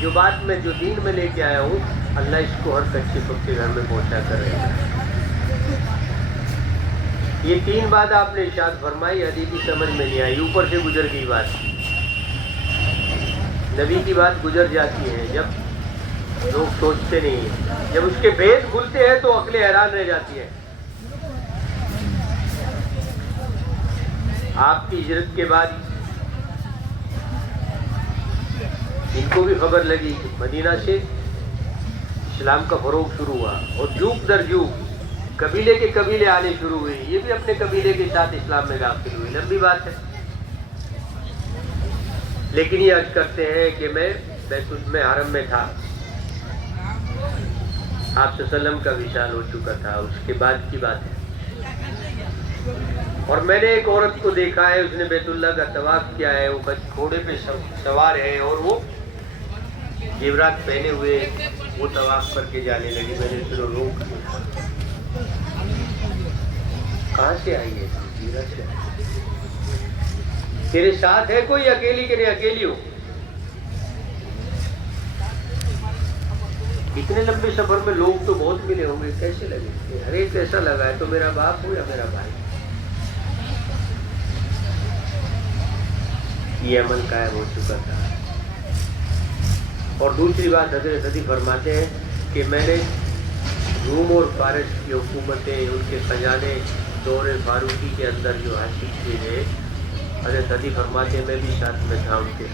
جو بات میں جو دین میں لے کے آیا ہوں اللہ اس کو ہر کچے پکے گھر میں پہنچا کر رہے ہیں. یہ تین بات آپ نے ارشاد فرمائی, حدیث کی سمجھ میں نہیں آئی, اوپر سے گزر گئی بات. نبی کی بات گزر جاتی ہے جب لوگ سوچتے نہیں ہیں, جب اس کے بھید کھلتے ہیں تو عقلیں حیران رہ جاتی ہے. آپ کی ہجرت کے بعد ان کو بھی خبر لگی کہ مدینہ سے اسلام کا فروغ شروع ہوا اور جوک در جوک قبیلے کے قبیلے آنے شروع ہوئے. یہ بھی اپنے قبیلے کے ساتھ اسلام میں داخل ہوئے. لمبی بات ہے, لیکن یہ عرض کرتے ہیں کہ میں بیت میں حرم میں تھا, آپ صلی اللہ علیہ وسلم کا وصال ہو چکا تھا, اس کے بعد کی بات ہے. اور میں نے ایک عورت کو دیکھا ہے، اس نے بیت اللہ کا طواف کیا ہے، وہ گھوڑے پہ سوار ہے اور وہ زیورات پہنے ہوئے وہ طواف کر کے جانے لگی. میں نے اس کو روک دیا. کہاں سے آئی ہے؟ تیرے ساتھ ہے کوئی اکیلی کہ نہیں اکیلی ہو؟ اتنے لمبے سفر میں لوگ تو بہت ملے ہوں گے، کیسے لگے؟ ہر ایک ایسا لگا ہے تو میرا باپ ہو یا میرا بھائی. یہ عمل قائم ہو چکا تھا. اور دوسری بات حضرت علی فرماتے ہیں کہ میں نے روم اور فارس کی حکومتیں، ان کے خزانے دور فاروقی کے اندر جو حاصل کیے ہیں، حضرت علی فرماتے ہیں میں بھی ساتھ میں تھا ان کے.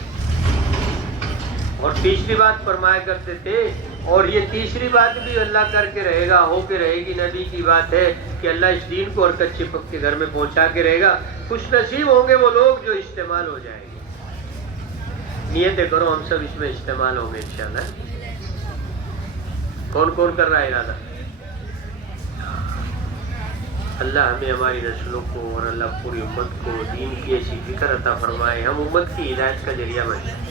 اور تیسری بات فرمایا کرتے تھے، اور یہ تیسری بات بھی اللہ کر کے رہے گا، ہو کے رہے گی. نبی کی بات ہے کہ اللہ اس دین کو ہر کچے پکے گھر میں پہنچا کے رہے گا. خوش نصیب ہوں گے وہ لوگ جو استعمال ہو جائیں گے. نیتیں کرو ہم سب اس میں استعمال ہوں گے انشاءاللہ. کون کون کر رہا ہے ارادہ؟ اللہ ہمیں ہماری نسلوں کو اور اللہ پوری امت کو دین کی ایسی فکر عطا فرمائے، ہم امت کی ہدایت کا ذریعہ بن جائیں.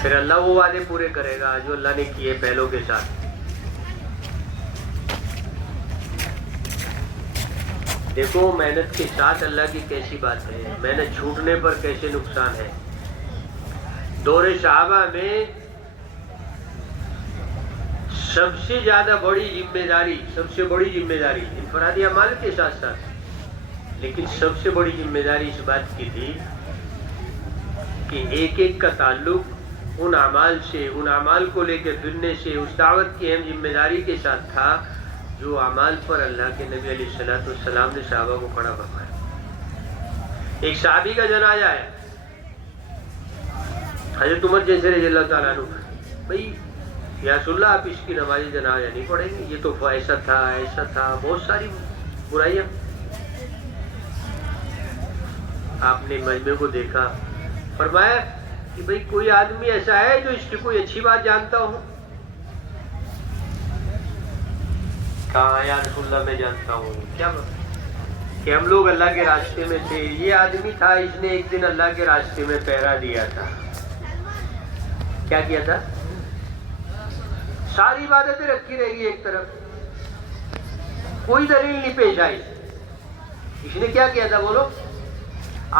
پھر اللہ وہ وعدے پورے کرے گا جو اللہ نے کیے پہلوں کے ساتھ. دیکھو محنت کے ساتھ اللہ کی کیسی بات ہے، محنت چھوٹنے پر کیسے نقصان ہے. دور صحابہ میں سب سے زیادہ بڑی ذمہ داری، انفرادی اعمال کے ساتھ ساتھ، لیکن سب سے بڑی ذمہ داری اس بات کی تھی کہ ایک ایک کا تعلق ان اعمال سے، ان اعمال کو لے کے پھرنے سے اس دعوت کی اہم ذمہ داری کے ساتھ تھا جو اعمال پر اللہ کے نبی علیہ السلام نے صحابہ کو کھڑا فرمایا. ایک صحابی کا جنازہ ہے، حضرت عمر جیسے رضی اللہ تعالیٰ عنہ، بھائی یا رسول اللہ آپ اس کی نماز جنازہ نہیں پڑھیں گے؟ یہ تو ایسا تھا بہت ساری برائیاں. آپ نے مجمع کو دیکھا، فرمایا کہ بھئی کوئی آدمی ایسا ہے جو اس کی کوئی اچھی بات جانتا ہو؟ کہا یا رسول اللہ میں جانتا ہوں. کیا بات؟ کہ ہم لوگ اللہ کے راستے میں تھے، یہ آدمی تھا اس نے ایک دن اللہ کے راستے میں پہرا دیا تھا. کیا کیا تھا؟ ساری عبادتیں رکھی رہے گی ایک طرف، کوئی دلیل نہیں پیش آئی. اس نے کیا کیا تھا بولو؟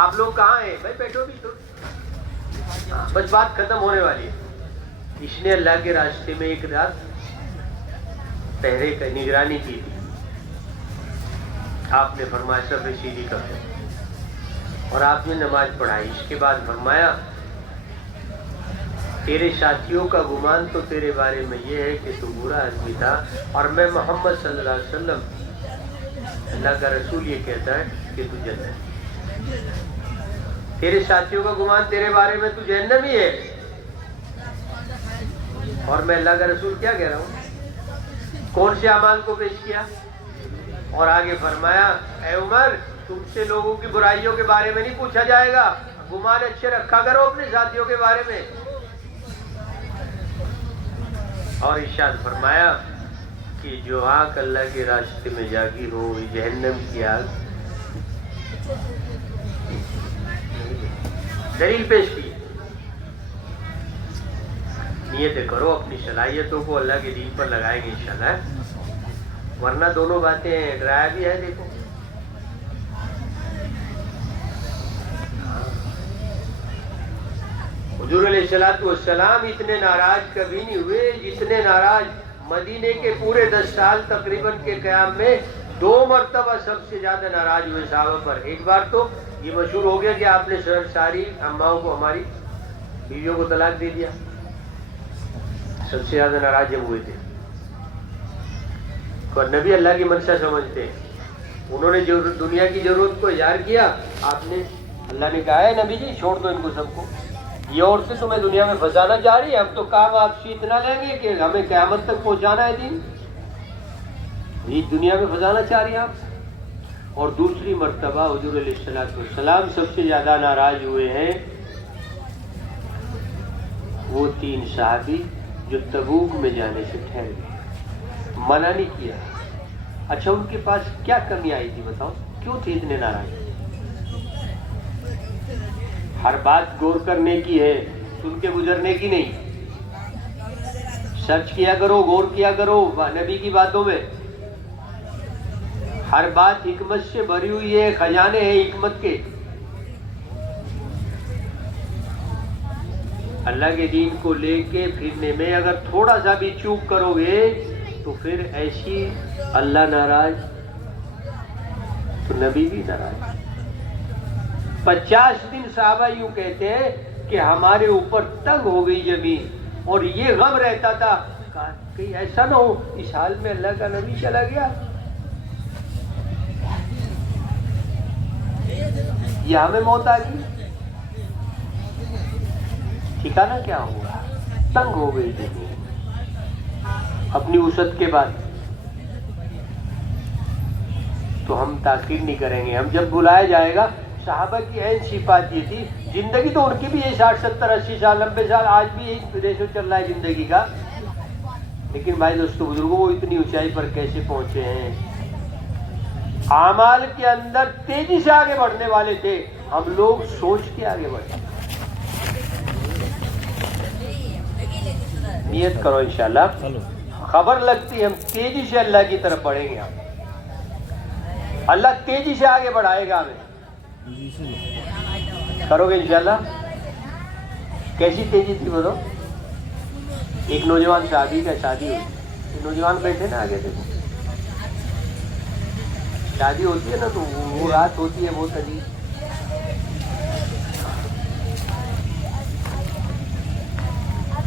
آپ لوگ کہاں ہیں؟ بھائی بیٹھو بھی تو، بس بات ختم ہونے والی ہے. اس نے اللہ کے راستے میں ایک رات پہرے کا نگرانی کی تھی. آپ نے فرمایا سب سیدھی کر دو، اور آپ نے نماز پڑھائی. اس کے بعد فرمایا تیرے ساتھیوں کا گمان تو تیرے بارے میں یہ ہے کہ تو برا آدمی تھا، اور میں محمد صلی اللہ علیہ وسلم اللہ کا رسول یہ کہتا ہے کہ تو جنت. تیرے ساتھیوں کا گمان تیرے بارے میں تو جہنمی ہے، اور میں اللہ کا رسول کیا کہہ رہا ہوں؟ کون سے اعمال کو پیش کیا؟ اور آگے فرمایا اے عمر تم سے لوگوں کی برائیوں کے بارے میں نہیں پوچھا جائے گا، گمان اچھے رکھا کرو اپنے ساتھیوں کے بارے میں. اور ارشاد فرمایا کہ جو آگ اللہ کے راستے میں جاگی ہو جہنم کی آگ. دلیل پیش کی. نیتیں کرو اپنی صلاحیتوں کو اللہ کے دین پر لگائیں گے انشاءاللہ، ورنہ دونوں باتیں ڈرایا بھی ہے. دیکھو حضور علیہ السلام اتنے ناراض کبھی نہیں ہوئے جتنے ناراض مدینے کے پورے 10 سال تقریباً کے قیام میں 2 مرتبہ سب سے زیادہ ناراض ہوئے صحابہ پر. ایک بار تو یہ مشہور ہو گیا کہ آپ نے ساری اماؤں کو، ہماری بیویوں کو طلاق دے دیا. سب سے زیادہ ناراض جب ہوئے تھے. اور نبی اللہ کی منشا سمجھتے ہیں، انہوں نے جو دنیا کی ضرورت کو اظہار کیا. آپ نے، اللہ نے کہا ہے نبی جی چھوڑ دو ان کو سب کو، یہ عورتیں تمہیں دنیا میں پھنسانا چاہ رہی ہے، ہم تو کام آپ سے اتنا لیں گے کہ ہمیں قیامت تک پہنچانا ہے دین، یہ دنیا میں پھنسانا چاہ رہی ہیں آپ. اور دوسری مرتبہ حضور علیہ السلام سب سے زیادہ ناراض ہوئے ہیں وہ 3 صحابی جو تبوک میں جانے سے ٹھہر گئے، منع نہیں کیا. اچھا ان کے پاس کیا کمی آئی تھی بتاؤ؟ کیوں تھے اتنے ناراض؟ ہر بات غور کرنے کی ہے، سن کے گزرنے کی نہیں۔ سرچ کیا کرو، غور کیا کرو نبی کی باتوں میں۔ ہر بات حکمت سے بھری ہوئی ہے، خزانے ہیں حکمت کے۔ اللہ کے دین کو لے کے پھرنے میں اگر تھوڑا سا بھی چوک کرو گے تو پھر ایسی اللہ ناراض تو نبی بھی ناراض۔ 50 دن صحابہ یوں کہتے ہیں کہ ہمارے اوپر تنگ ہو گئی زمین، اور یہ غم رہتا تھا کہیں ایسا نہ ہو اس حال میں اللہ کا نبی چلا گیا، یا ہمیں موت آ گئی، ٹھکانا کیا ہوگا؟ تنگ ہو گئی زمین اپنی وسعت کے بعد۔ تو ہم تاخیر نہیں کریں گے، ہم جب بلایا جائے گا۔ صحابہ کی عین صفات یہ تھی، زندگی تو ان کی بھی ہے 60 70 80 سال 90 سال، آج بھی یہی ریشو چل رہا ہے زندگی کا، لیکن بھائی دوستو بزرگوں وہ اتنی اونچائی پر کیسے پہنچے ہیں؟ اعمال کے اندر تیزی سے آگے بڑھنے والے تھے، ہم لوگ سوچ کے آگے بڑھے۔ نیت کرو انشاءاللہ، خبر لگتی ہے ہم تیزی سے اللہ کی طرف بڑھیں گے، اللہ تیزی سے آگے بڑھائے گا ہمیں۔ کرو گے انشاءاللہ؟ کیسی تیزی تھی بولو؟ ایک نوجوان صحابی کا شادی ہوئی، نوجوان بیٹھے نا آگے دیکھو، شادی ہوتی ہے نا تو وہ رات ہوتی ہے بہت عجیب،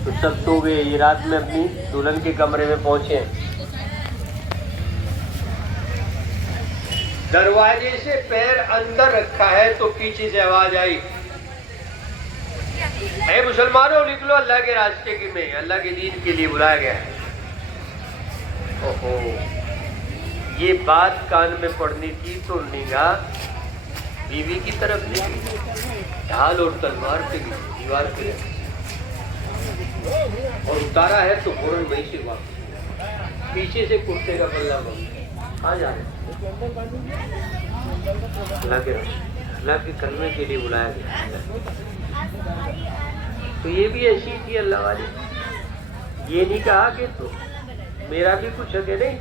تو سب سو گئے، یہ رات میں اپنی دلہن کے کمرے میں پہنچے، دروازے سے پیر اندر رکھا ہے تو پیچھے سے آواز آئی، اے مسلمانوں نکلو اللہ کے راستے کے میں، اللہ کے دین کے لیے بلایا گیا ہے۔ اوہو، یہ بات کان میں پڑنی تھی تو نگاہ بیوی کی طرف نہیں، ڈھال اور تلوار سے دیوار پہ، اور اتارا ہے تو فوراً وہیں سے واپس، پیچھے سے کرتے کا پلہ بند، آ جا رہے اللہ کے کلمے کے لیے بلایا گیا۔ تو یہ بھی ایسی تھی اللہ والی، یہ نہیں کہا کہ تو میرا بھی کچھ ہے نہیں،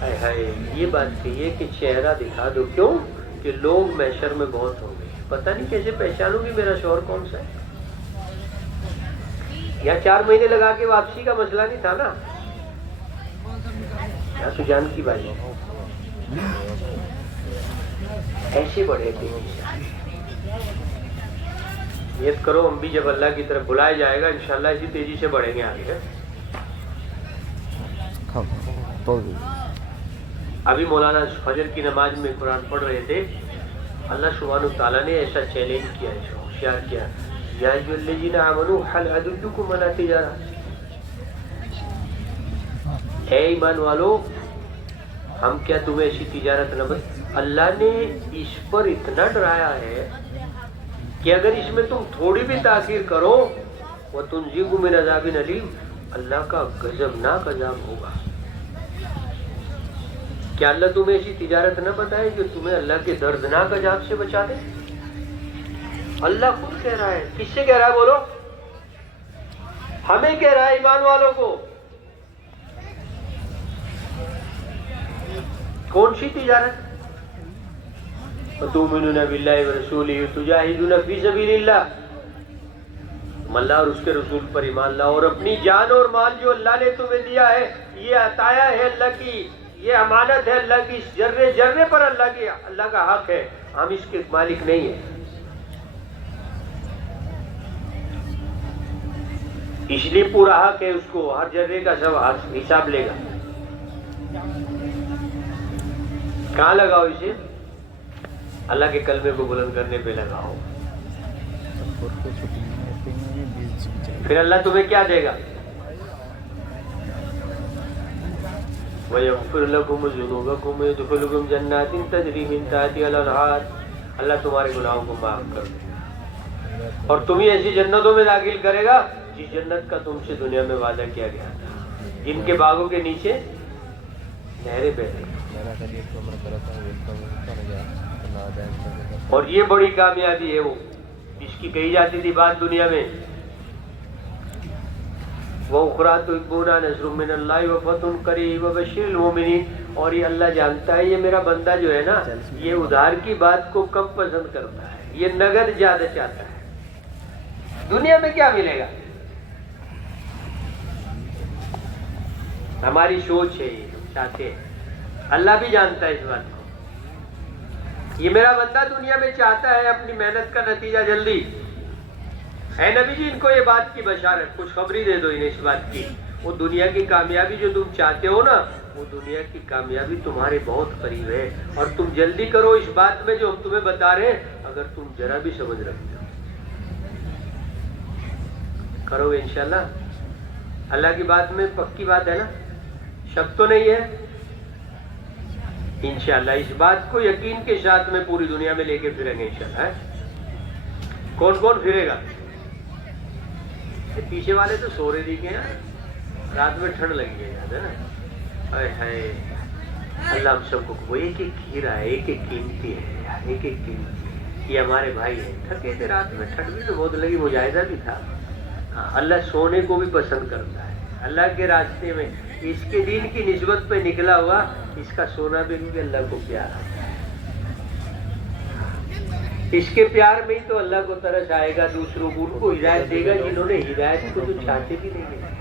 ہائے ہائے یہ بات کہیے کہ چہرہ دکھا دو، کیوں کہ لوگ محشر میں بہت ہوں گے، پتہ نہیں کیسے پہچانوں گی میرا شوہر کون سا ہے۔ یا 4 مہینے لگا کے واپسی کا مسئلہ نہیں تھا نا، یا سجان کی بات ایسے بڑھے تھے۔ نیت کرو ہم بھی جب اللہ کی طرف بلایا جائے گا انشاءاللہ اسی تیزی سے بڑھیں گے آگے۔ ابھی مولانا فجر کی نماز میں قرآن پڑھ رہے تھے، اللہ سبحانہ تعالیٰ نے ایسا چیلنج کیا، ہوشیار کیا، یا ایھا الذین آمنوا هل ادلکم علی تجارہ، اے ایمان والو ہم کیا تمہیں ایسی تجارت نہ بتا۔ اللہ نے اس پر اتنا ڈرایا ہے کہ اگر اس میں تم تھوڑی بھی تاخیر کرو وَتُنْجِكُم مِّنْ عَذَابٍ أَلِيمٍ، اللہ کا غضبناک عذاب ہوگا۔ کیا اللہ تمہیں ایسی تجارت نہ بتائے جو تمہیں اللہ کے دردناک عذاب سے بچا دے؟ اللہ خود کہہ رہا ہے، کس سے کہہ رہا ہے بولو؟ ہمیں کہہ رہا ہے ایمان والوں کو۔ کون سی تجارت؟ تؤمنون باللہ ورسولہ وتجاہدون فی سبیل اللہ، تم اللہ اور اس کے رسول پر ایمان لاؤ اور اپنی جان اور مال جو اللہ نے تمہیں دیا ہے، یہ عطایا ہے اللہ کی، یہ امانت ہے اللہ کی، اس ذرے ذرے پر اللہ کا حق ہے، ہم اس کے مالک نہیں ہیں، اس لیے پورا حق ہے اس کو، ہر ذرے کا سب حساب لے گا۔ کہاں لگاؤ اسے؟ اللہ کے کلمے کو بلند کرنے پہ لگاؤ، پھر اللہ تمہیں کیا دے گا؟ وَيَغْفِرْ لَكُمْ ذُنُوبَكُمْ وَيُدْخِلْكُمْ جَنَّاتٍ تَجْرِي مِن تَحْتِهَا الْأَنْهَارُ، اللہ تمہارے گناہوں کو معاف کر دے اور تمہیں ایسی جنتوں میں داخل کرے گا جس جنت کا تم سے دنیا میں وعدہ کیا گیا تھا، جن کے باغوں کے نیچے نہریں بہ رہی ہیں۔ اور یہ بڑی کامیابی ہے وہ جس کی کہی جاتی تھی بات دنیا میں، وَأُخْرَىٰ تُحِبُّونَهَا نَصْرٌ مِّنَ اللَّهِ وَفَتْحٌ قَرِيبٌ وَبَشِّرِ الْمُؤْمِنِينَ۔ اور یہ اللہ جانتا ہے یہ میرا بندہ جو ہے نا یہ ادھار کی بات کو کم پسند کرتا ہے، یہ نگد زیادہ چاہتا ہے۔ دنیا میں کیا ملے گا؟ ہماری سوچ ہے، یہ ہم چاہتے ہیں، اللہ بھی جانتا ہے اس بات کو۔ یہ میرا بندہ دنیا میں چاہتا ہے اپنی محنت کا نتیجہ جلدی۔ اے نبی جی ان کو یہ بات کی بشارت، خوشخبری دے دو انہیں اس بات کی، وہ دنیا کی کامیابی جو تم چاہتے ہو نا وہ دنیا کی کامیابی تمہارے بہت قریب ہے، اور تم جلدی کرو اس بات میں جو ہم تمہیں بتا رہے ہیں، اگر تم ذرا بھی سمجھ رکھتے ہو کرو گے انشاءاللہ۔ اللہ کی بات میں پکی بات ہے نا، شک تو نہیں ہے انشاءاللہ۔ اس بات کو یقین کے ساتھ میں پوری دنیا میں لے کے پھریں گے انشاءاللہ۔ کون کون پھرے گا؟ پیچھے والے تو سو رہے دیکھے ہیں، رات میں ٹھنڈ لگی ہے، یاد ہے نا؟ ہائے اللہ ہم سب کو، وہ ایک ایک ہیرا ہے، ایک ایک قیمتی ہے یار، ایک ایک قیمتی ہے۔ یہ ہمارے بھائی ہیں، تھکے تھے رات میں، ٹھنڈ بھی تو بہت لگی، مجاہدہ بھی تھا۔ اللہ سونے کو بھی پسند کرتا ہے، اللہ کے راستے میں اس کے دین کی نسبت پہ نکلا ہوا اس کا سونا بھی اللہ کو پیارا ہے۔ اس کے پیار میں ہی تو اللہ کو ترس آئے گا، دوسروں کو ان کو ہدایت دے گا جنہوں نے ہدایت کو تو چاہتے بھی نہیں ہے،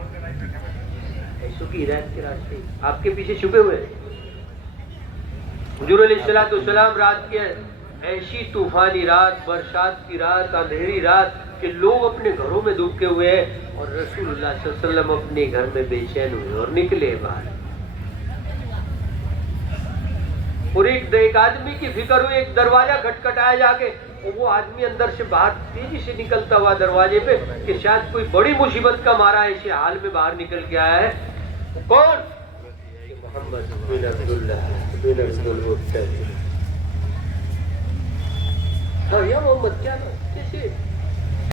ایسوں کی ہدایت کے راستے آپ کے پیچھے چھپے ہوئے ہیں۔ حضور علیہ السلام رات کے ایسی طوفانی رات، برسات کی رات، اندھیری رات کہ لوگ اپنے گھروں میں دبکے ہوئے ہیں اور رسول اللہ صلی اللہ علیہ وسلم اپنے گھر میں بے چین ہوئے اور نکلے باہر، اور ایک آدمی کی فکر ہوئی، ایک دروازہ کھٹکھٹایا جا کے، اور وہ آدمی اندر سے باہر تیزی سے نکلتا ہوا دروازے پہ کہ شاید کوئی بڑی مصیبت کا مارا ایسے حال میں باہر نکل کے آیا ہے۔ کون؟ محمد بن عبداللہ بن عبد المطلب۔ ہاں یا محمد کیا نام؟ کیسے